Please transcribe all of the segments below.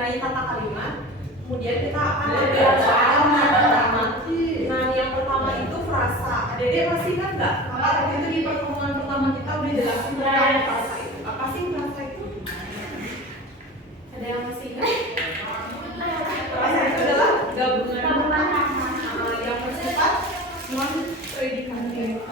mengenai tata kalimat. Kemudian kita akan belajar pertama. Nah, yang pertama itu frasa. Adek masih ingat nggak? Kalau itu di pertemuan pertama kita udah jelasin tentang frasa itu. Apa sih frasa itu? Ada yang masih ingat? Frasa itu adalah gabungan yang bersifat non-predikatif.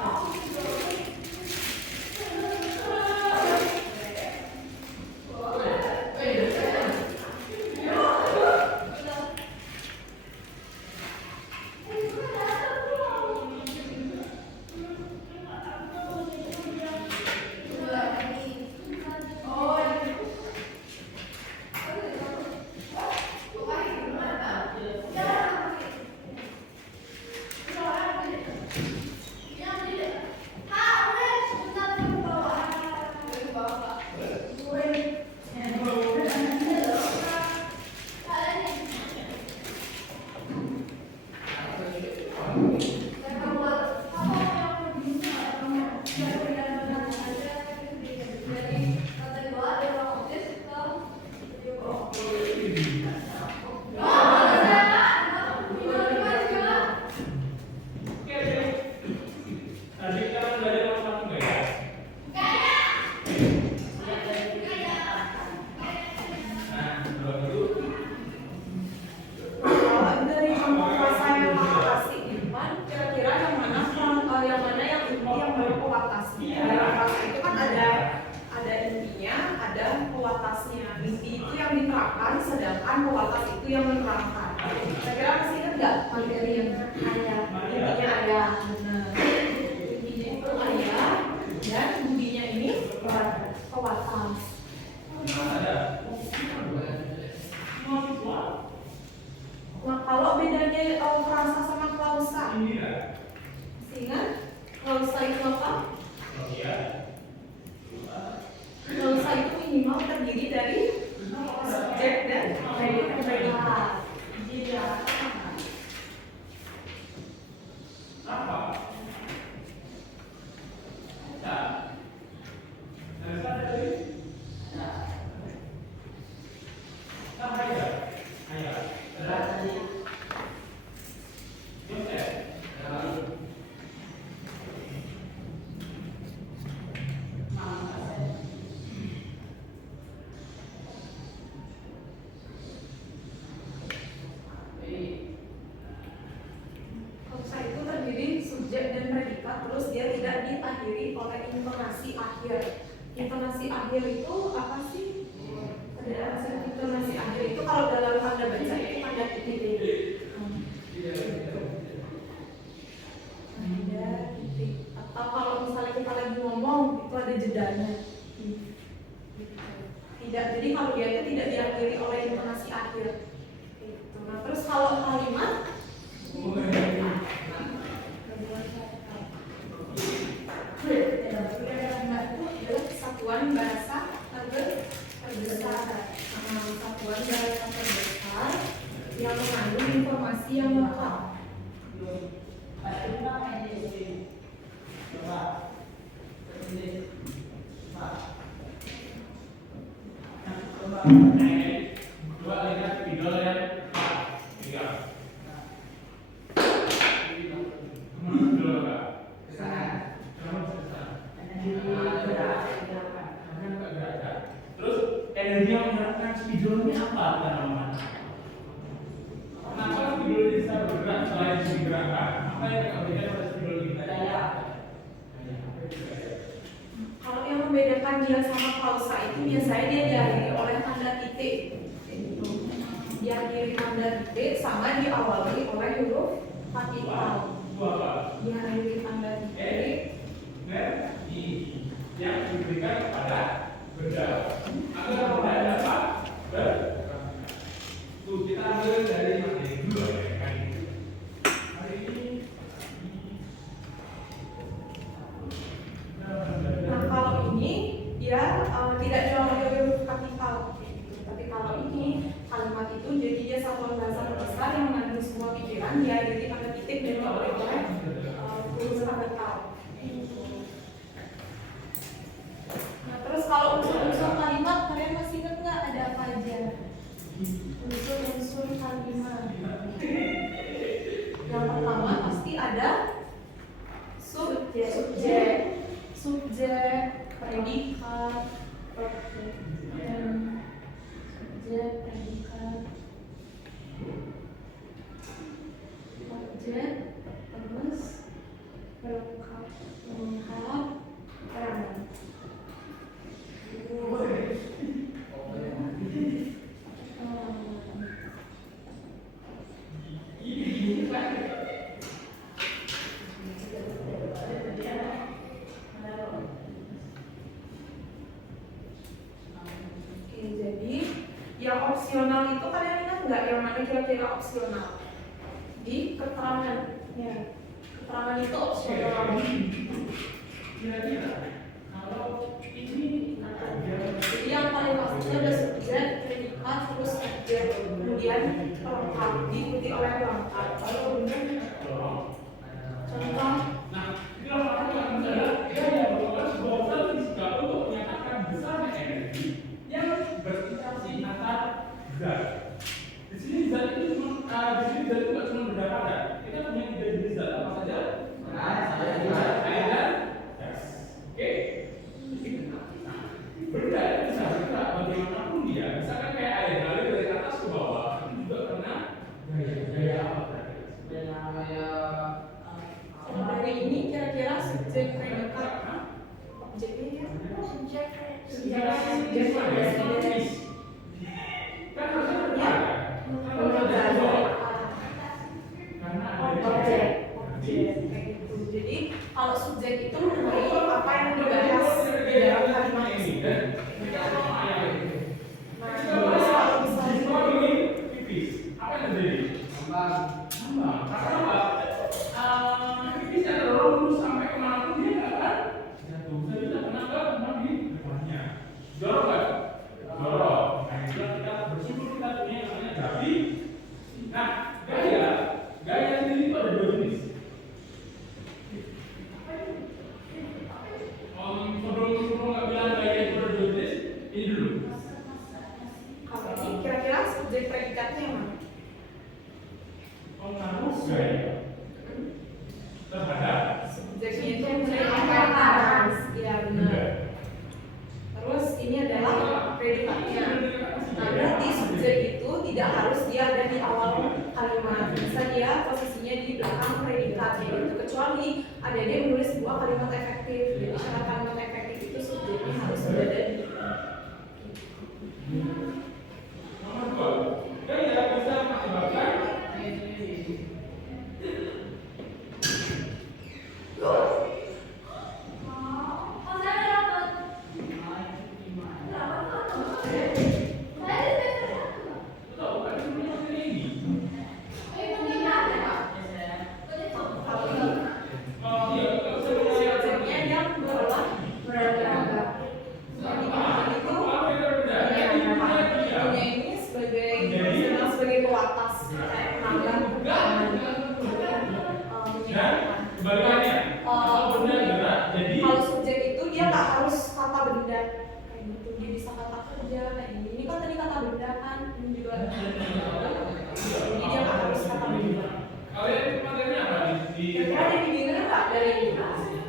Nah, terus kalau unsur-unsur kalimat kalian masih ingat nggak ada apa aja? Unsur-unsur kalimat. Yang pertama pasti ada subjek, predikat, objek, terus pelengkap perangan. Yang opsional itu kalian ingat nggak yang mana kira-kira opsional? Di keterangan, ya. Keterangan itu opsional. Kira-kira kalau ini jadi yang paling pasti ada subjek, predikat, terus objek, kemudian pelengkap diikuti oleh pelengkap. Contoh. Nah, itu yang dia bahwa sebuah zat fisika untuk menyatakan besarnya energi yang berinteraksi antar zat. Di sini zat itu nggak cuma beberapa zat. Kita punya 3 jenis zat apa saja? Air dan gas. Oke. Benda itu bisa bergerak bagaimanapun dia. Misalkan kayak air ngalir dari atas ke bawah, itu juga karena gaya apa tadi? Gaya Dari ini kira-kira subjek, predikat, objeknya ya? Subjek. Kan harusnya bergerak. Objek kayak gitu. Jadi kalau subjek itu mengenai apa yang dibahas di dalam kalimat ini. Nah, terus kalau misalnya pipis, apa yang terjadi? Ngambang. Karena apa? Pipis yang lurus sampai kemana pun dia nggak akan jatuh. Saya bisa kena ke tempat di depannya. Jorok kan? Jorok. Nah, itu kita bersyukur kita punya yang namanya gapi. Nah, gaya sendiri itu ada 2 jenis. Sebelum nggak bilang gaya itu ada 2 jenis, ini dulu. kalau ini kira-kira subjek predikatnya yang mana? Pengaruh gaya terhadap Subjeknya itu mengenai apa yang ada. Ya benar. Terus ini adalah predikatnya. Nah, berarti subjek itu tidak harus dia ada di awal kalimat. Bisa dia posisinya di belakang predikatnya gitu. Kecuali ada dia menulis sebuah kalimat efektif. Jadi syarat kalimat efektif itu subjeknya harus berada di nomor 2. Gaya bisa mengakibatkan subjeknya yang berulang beragam. Punya ini sebagai fungsional sebagai pewatas, penambah dan kebalikannya. Benda gerak jadi kalau subjek itu dia nggak harus kata benda kayak gitu, dia bisa kata kerja kayak gini. Ini kan tadi kata benda kan, ini juga jadi dia nggak harus kata benda. kalian materinya apa di Kira-kira ada didengar nggak dari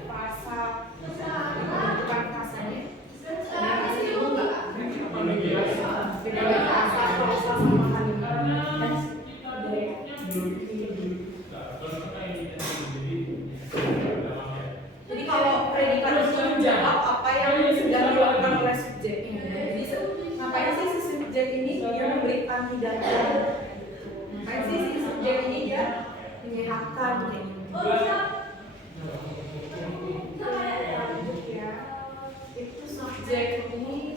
frasa bentukan frasanya? Ada masih ibu nggak? Beda frasa, frasa sama kalimat. kita Jadi kalau predikat itu menjawab apa yang sudah dilakukan oleh subjeknya. Jadi ngapain sih si subjek ini dia memberikan tindakan? Ngapain sih si subjek ini dia menyehatkan kayak gitu? Lanjut ya. Itu subjek ini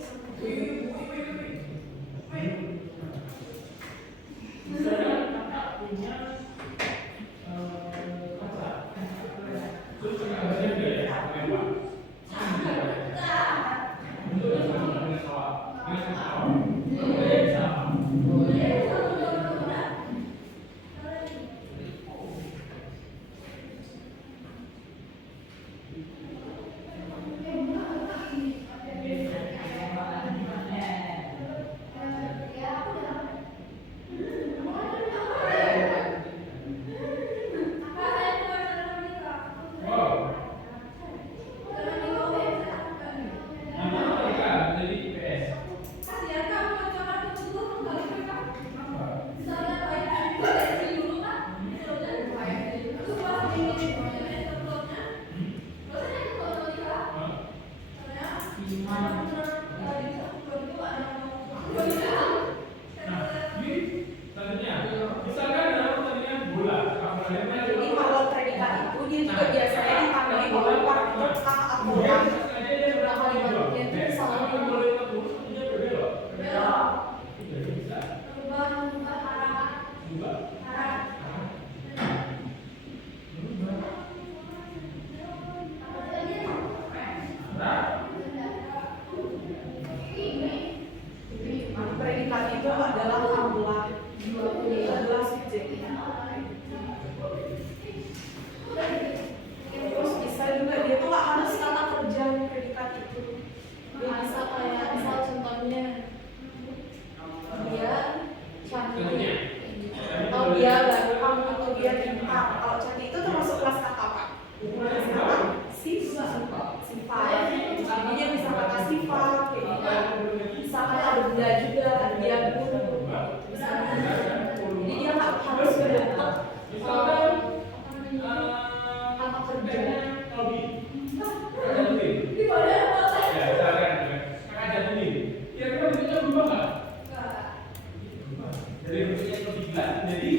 dari bentuknya yang lebih jelas jadi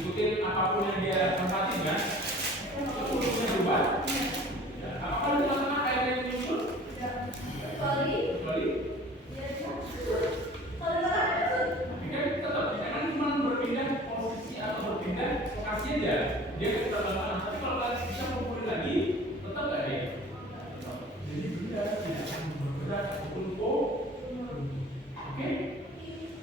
ikutin apapun yang dia tempatin kan itu bentuknya berubah. Ya, apakah di tengah-tengah air yang muncul? Kecuali tapi kan tetap kita kan cuma berpindah posisi atau berpindah lokasi aja dia tetap tengah-tengah tapi kalau kalian bisa kumpulin lagi tetap nggak ada yang jadi benda tidak akan bergerak ataupun oke.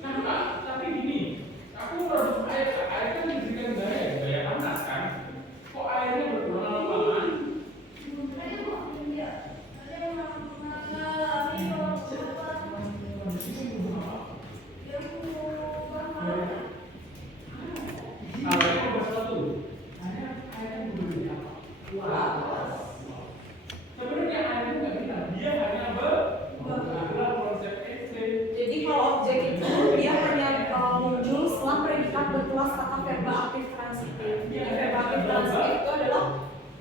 Nah Pak, tapi gini aku produk air kan diberikan gaya panas kan kok airnya berkurang lama-lama. Jadi kalau objek itu dia hanya muncul setelah predikat berkelas kata verba aktif transitif. Jadi verba aktif transitif itu adalah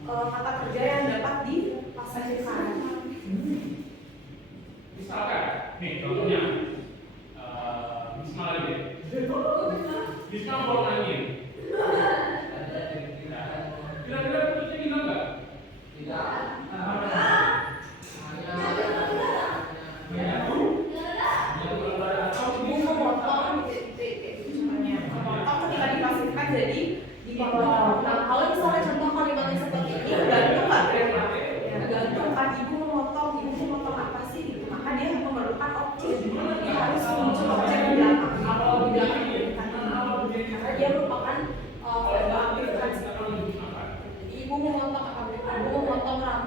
kata kerja yang dapat dipasifkan. Misalkan, nih contohnya Bisma lagi Bisma bolong angin kira-kira bentuknya gila nggak? Tidak menyatu atau Ibu memotong memotong ketika dipasifkan jadi dipotong. Nah kalau misalnya contoh kalimatnya seperti ini gantung nggak kira-kira? Gantung kan ibu memotong apa sih gitu. Maka dia memerlukan objek. Dia harus muncul objek di belakang. Kalau di belakang karena dia merupakan verba aktif transitif. Ibu memotong apa? Ibu memotong rambut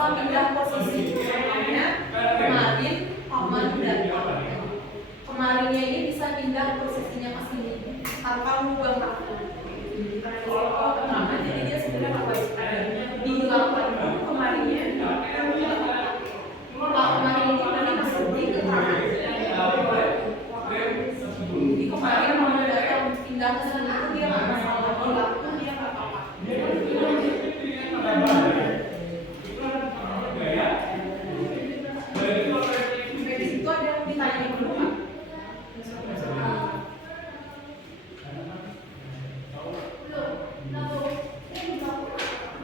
bisa pindah posisi. Contohnya kemarin paman dan paman. Kemarinnya ini bisa pindah posisinya ke sini tanpa mengubah makna. Oh, kenapa? Jadi dia sebenarnya apa? Dihilangkan kemarinnya. Kemarin ini nanti masuk di keterangan. Di kemarin mau datang pindah ke sini itu dia nggak masalah, dilakukan dia nggak apa-apa. Dari situ ada yang ditanya dulu nggak?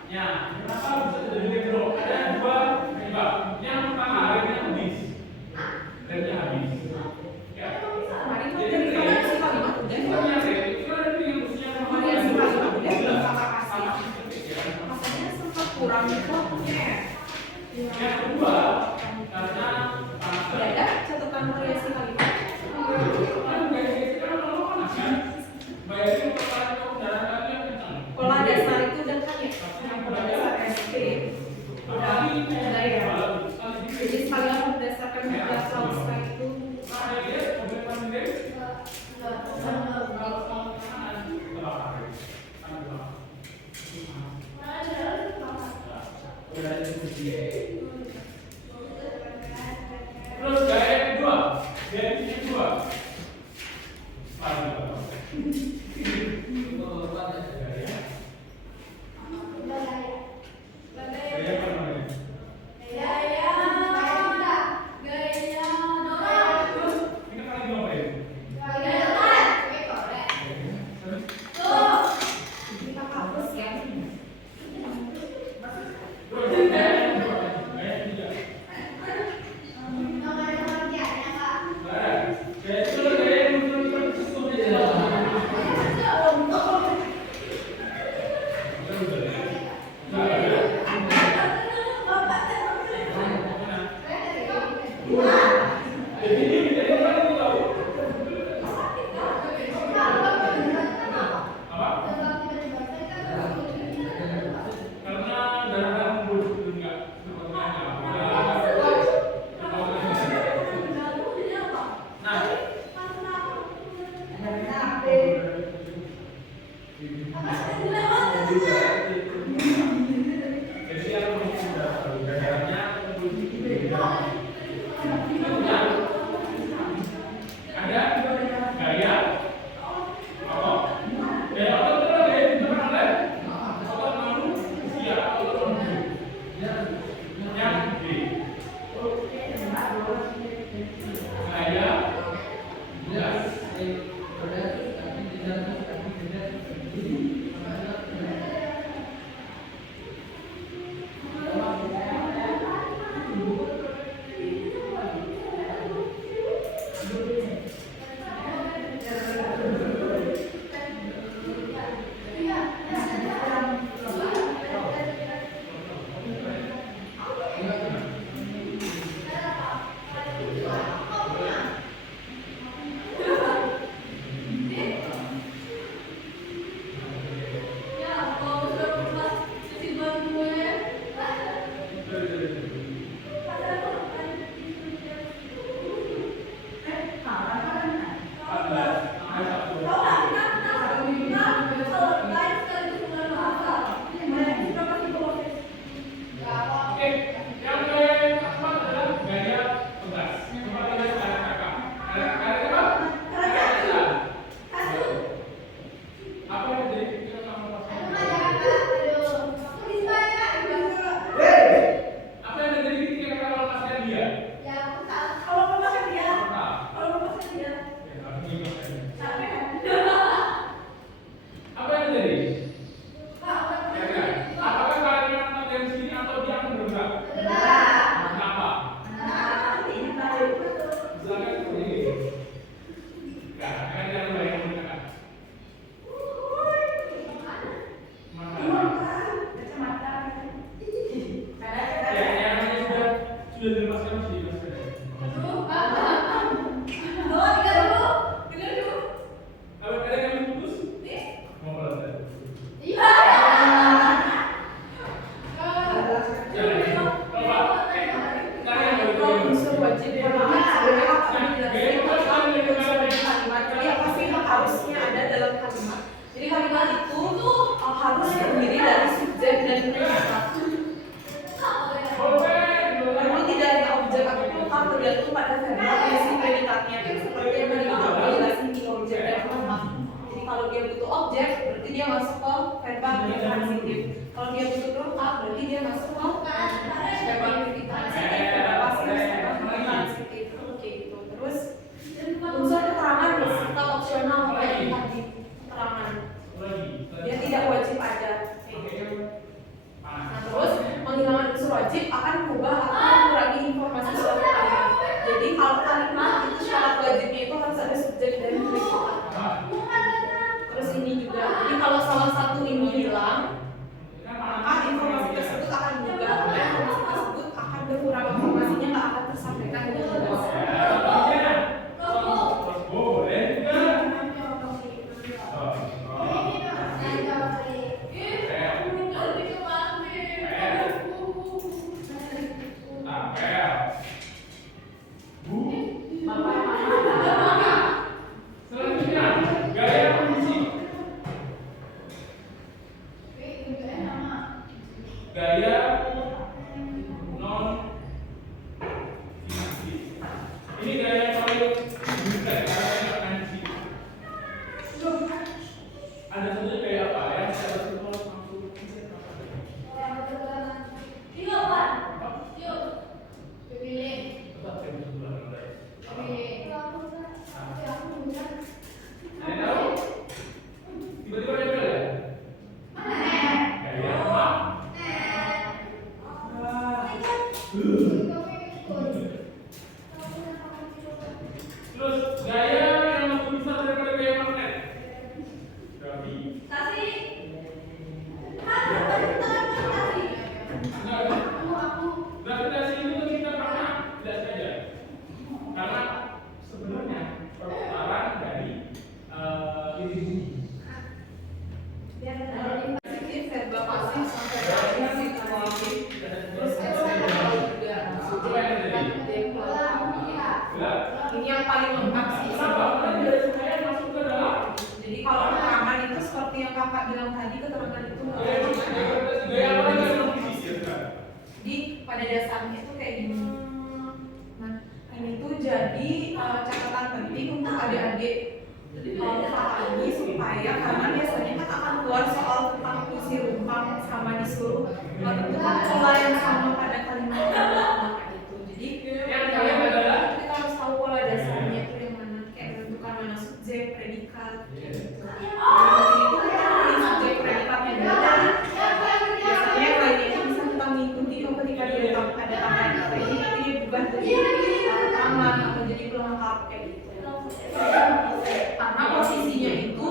Ya, kenapa bisa terjadi bro? Ada dua penyebab. Yang pertama remnya habis. Remnya habis. Ya. Kemarin kan dari variasi kalimat udah. Itu ada yang mestinya Variasi kalimat udah belum kata kasih. Rasanya sempat kurang waktunya. Yang kedua, karena Tidak ada catatan variasi kalimat. Pola dasar itu udah kan ya? Pola dasar SP udah ya. Jadi sekalian berdasarkan modal klausa itu terus gaya yang kedua, gaya apa namanya? Ini kan lagi apa ya? kita hapus ya. Terus gaya yang kedua, gaya Kalau unsur wajib kalimat sebenarnya akan menjelaskan tentang unsur wajib kalimat. Jadi apa sih yang harusnya ada dalam kalimat? Jadi kalimat itu harus terdiri dari subjek dan predikat. Memang tidak ada objek ataupun kan tergantung pada verba isi predikatnya. Seperti yang tadi kita jelasin di objek dan verba. Jadi kalau dia butuh objek, berarti dia masuk ke verba transitif. Kalau dia butuh predikat, berarti dia masuk ke verba transitif, verba pasif, verba transitif. Oke gitu. Terus unsur keterangan bersifat opsional kayak tadi keterangan. Dia tidak wajib ada. Nah, terus menghilangkan unsur wajib akan mengubah atau mengurangi informasi suatu kalimat. Jadi kalau kalimat itu syarat wajibnya itu harus ada subjek dan predikat. Terus ini juga. Jadi kalau salah satu ini hilang, maka informasi tersebut akan berubah. Maka informasi tersebut akan berkurang, informasinya nggak akan tersampaikan dengan jelas. Gaya non finasi. Ini gaya yang paling mudah karena nanti. Ada satu gaya apa yang saya harus langsung tiba-tiba dia bilang ya? Gaya apa? Terus gaya yang lebih besar daripada gaya magnet. Gravitasi itu kita pernah tidak saja. Karena sebenarnya perputaran dari ini bumi. Verba pasif sampai transitif, terus eksternal juga. Ini yang paling lengkap sih. Jadi kalau keterangan itu seperti yang kakak bilang tadi, keterangan itu nggak jadi pada dasarnya itu kayak gini. Nah ini tuh jadi catatan penting untuk adik-adik pahami supaya karena biasanya kan akan keluar soal tentang fungsi rumpang sama disuruh menentukan pola yang sama pada kalimat yang lama itu. Jadi yang adalah kita harus tahu pola dasarnya itu yang mana, kayak menentukan mana subjek, predikat. Gitu. Jadi itu kita pilih subjek predikatnya dulu. Biasanya yang lainnya itu bisa kita mengikuti ketika dia ada tambahan predikat ini berubah dari pertama atau jadi pelengkap kayak gitu. Karena posisinya itu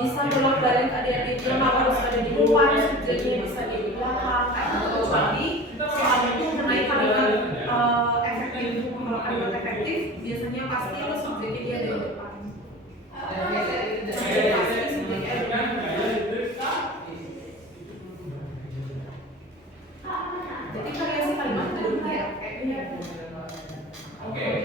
bisa bolak-balik adik-adik nggak harus ada di depan, subjeknya bisa di belakang kayak gitu. Kecuali soalnya itu mengenai kalimat efektif. Kalau kalimat efektif biasanya pasti subjeknya dia ada di depan. Pasti subjeknya ada di depan. Jadi variasi kalimat ada kayak Oke.